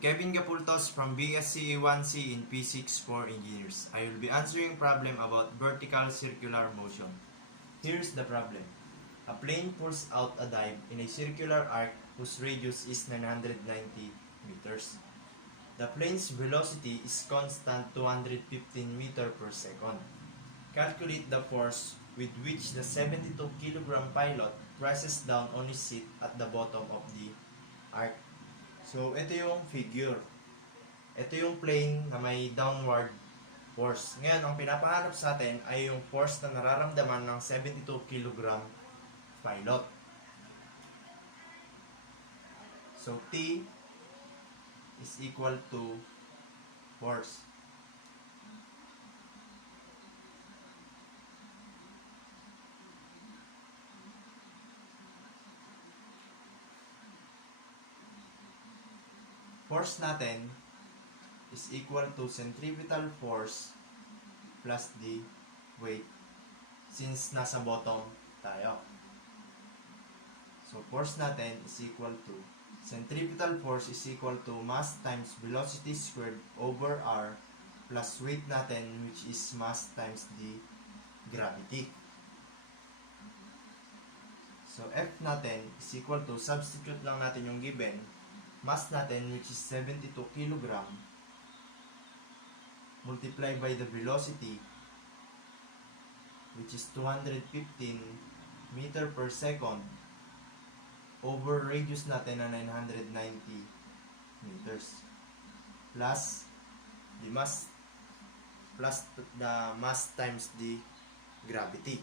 Kevin Gapultos from BSc A1C in Physics for Engineers. I will be answering problem about vertical circular motion. Here's the problem. A plane pulls out a dive in a circular arc whose radius is 990 meters. The plane's velocity is constant 215 meter per second. Calculate the force with which the 72 kilogram pilot presses down on his seat at the bottom of the arc. So, ito yung figure. Ito yung plane na may downward force. Ngayon, ang pinapahanap sa atin ay yung force na nararamdaman ng 72 kg pilot. So, T is equal to force. Force natin is equal to centripetal force plus the weight since nasa bottom tayo. So, force natin is equal to centripetal force is equal to mass times velocity squared over r plus weight natin which is mass times the gravity. So, F natin is equal to, substitute lang natin yung given, mass natin which is 72 kg multiplied by the velocity which is 215 meter per second over radius natin na 990 meters plus the mass times the gravity.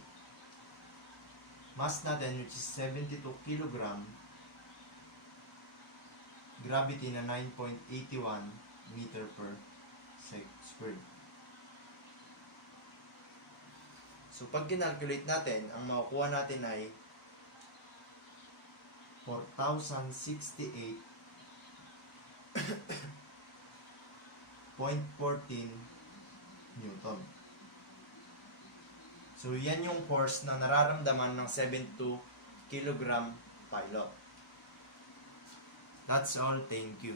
Mass natin which is 72 kg, gravity na 9.81 meter per squared. So, pag kinalculate natin, ang makukuha natin ay 4,068.14 Newton. So, yan yung force na nararamdaman ng 72 kg pilot. That's all. Thank you.